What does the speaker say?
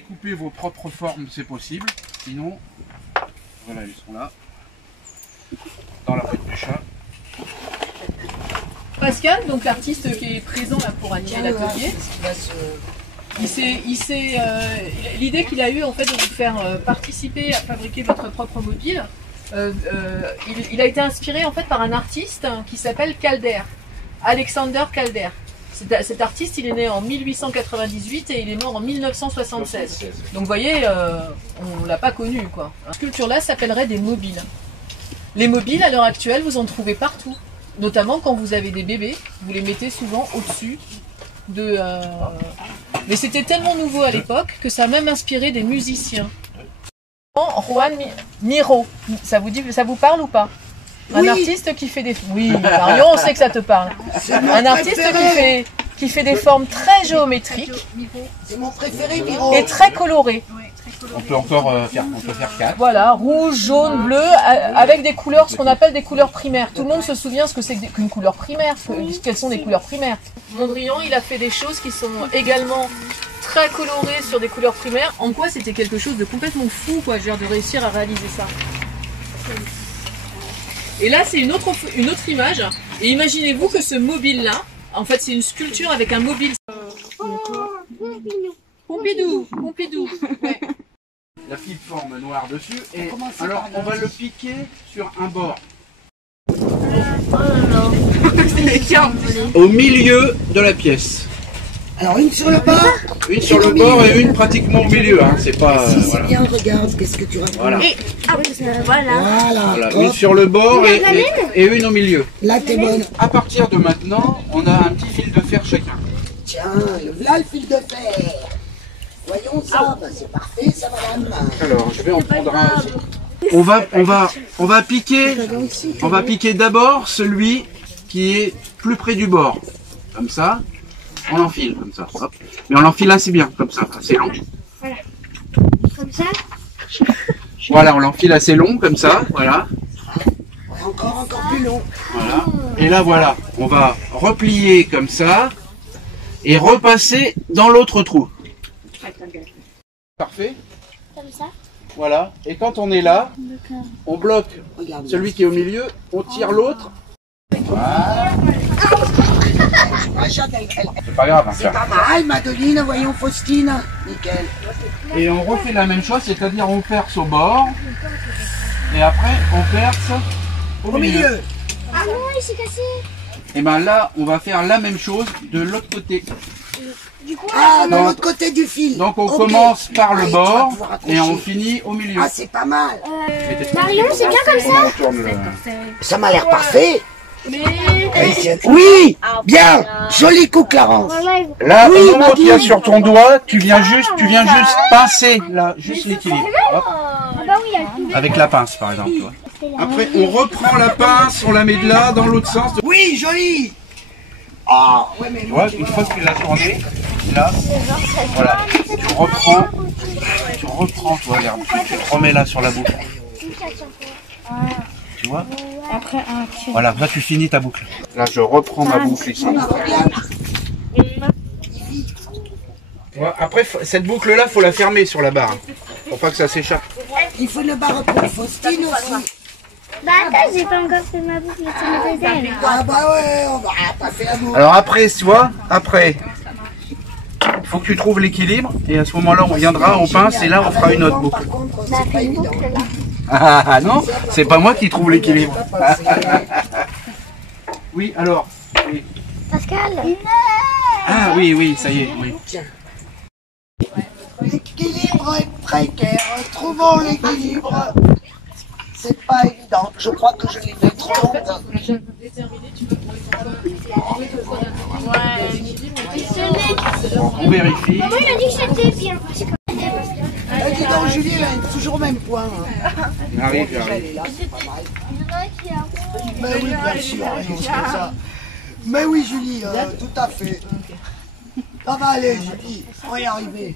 découper vos propres formes, c'est possible. Sinon, voilà, ils sont là, dans la boîte du chat. Pascal, donc l'artiste qui est présent là pour animer l'atelier, l'idée qu'il a eue en fait de vous faire participer à fabriquer votre propre mobile, il a été inspiré en fait par un artiste qui s'appelle Calder, Alexander Calder. Cet artiste, il est né en 1898 et il est mort en 1976. Donc vous voyez, on l'a pas connu quoi. Cette sculpture-là s'appellerait des mobiles. Les mobiles, à l'heure actuelle, vous en trouvez partout. Notamment quand vous avez des bébés, vous les mettez souvent au-dessus de... Mais c'était tellement nouveau à l'époque que ça a même inspiré des musiciens. Juan Miro, ça vous parle ou pas? Un artiste qui fait des... Oui, Marion, on sait que ça te parle. Un artiste qui fait des formes très géométriques. C'est mon préféré, Miro. Et très colorées. On peut encore faire 4. Voilà, rouge, jaune, bleu, avec des couleurs, ce qu'on appelle des couleurs primaires. Tout le monde se souvient ce que c'est qu'une couleur primaire, quelles sont des couleurs primaires. Mondrian, il a fait des choses qui sont également très colorées sur des couleurs primaires. En quoi c'était quelque chose de complètement fou, quoi, genre de réussir à réaliser ça. Et là, c'est une autre image. Et imaginez-vous que ce mobile-là, en fait, c'est une sculpture avec un mobile. Pompidou, Pompidou. Ouais. La petite forme noire dessus. Et alors, on va le piquer sur un bord. Au milieu de la pièce. Alors, une sur le bord. Une sur le bord et une pratiquement au milieu. Hein. C'est pas. Si c'est bien, regarde, qu'est-ce que tu racontes. Voilà. Voilà. Voilà. Une sur le bord et une au milieu. Là, t'es bonne. À partir de maintenant, on a un petit fil de fer chacun. Tiens, là le fil de fer. Voyons ça, bah, c'est parfait ça madame. Alors, je vais en prendre un aussi. On va piquer d'abord celui qui est plus près du bord. Comme ça. On l'enfile comme ça. Hop. Mais on l'enfile assez bien, comme ça, assez long. Voilà. Comme ça. Voilà, on l'enfile assez long, comme ça. Voilà. Encore plus long. Voilà. Et là, voilà. On va replier comme ça. Et repasser dans l'autre trou. Parfait. Comme ça. Voilà. Et quand on est là, on bloque celui qui est au milieu, on tire l'autre. Voilà. C'est pas grave. C'est pas mal, Madeline, voyons Faustine. Nickel. Et on refait la même chose, c'est-à-dire on perce au bord. Et après, on perce au milieu. Ah non, il s'est cassé. Et bien là, on va faire la même chose de l'autre côté. Du coup, de l'autre côté du fil. Donc on commence par le bord et on finit au milieu. Ah, c'est pas mal. Marion, c'est bien comme ça. Ça m'a l'air parfait. Mais... Oui, bien. Joli coup, Clarence. Là, au moment qu'il y a sur ton doigt, tu viens juste pincer là, juste l'équilibre. Hop. Ah bah oui, il y a Avec la pince, par exemple. Tu vois. Après, on reprend la pince, on la met de là, dans l'autre sens. Oui, joli. Ah, ouais, mais Tu vois, une fois que tu l'as tourné, là, voilà, tu reprends, toi, regarde, tu te remets là sur la boucle. Tu vois? Voilà, là tu finis ta boucle. Là, je reprends ma boucle ici. Après, cette boucle-là, faut la fermer sur la barre, pour pas que ça s'échappe. il faut le barre pour Faustine aussi. Bah attends, j'ai pas encore fait ma boucle, c'est ma deuxième. Ah bah ouais, on va pas faire la boucle. Alors après, tu vois, après, il faut que tu trouves l'équilibre, et à ce moment-là, on viendra, on pince, et là, on fera une autre boucle. Par contre, c'est pas évident. Ah non, c'est pas moi qui trouve l'équilibre. Oui, alors. Oui. Pascal. Ah oui, ça y est, oui. L'équilibre est précaire. Trouvons l'équilibre. C'est pas évident. Je crois que je l'ai fait trop longtemps. On vérifie. Maman, il a dit que c'était bien. Dis donc, Julie, elle a toujours au même point. J'arrive. Mais oui, bien sûr. Mais oui, Julie, tout à fait. Ça va aller, Julie. On va y arriver.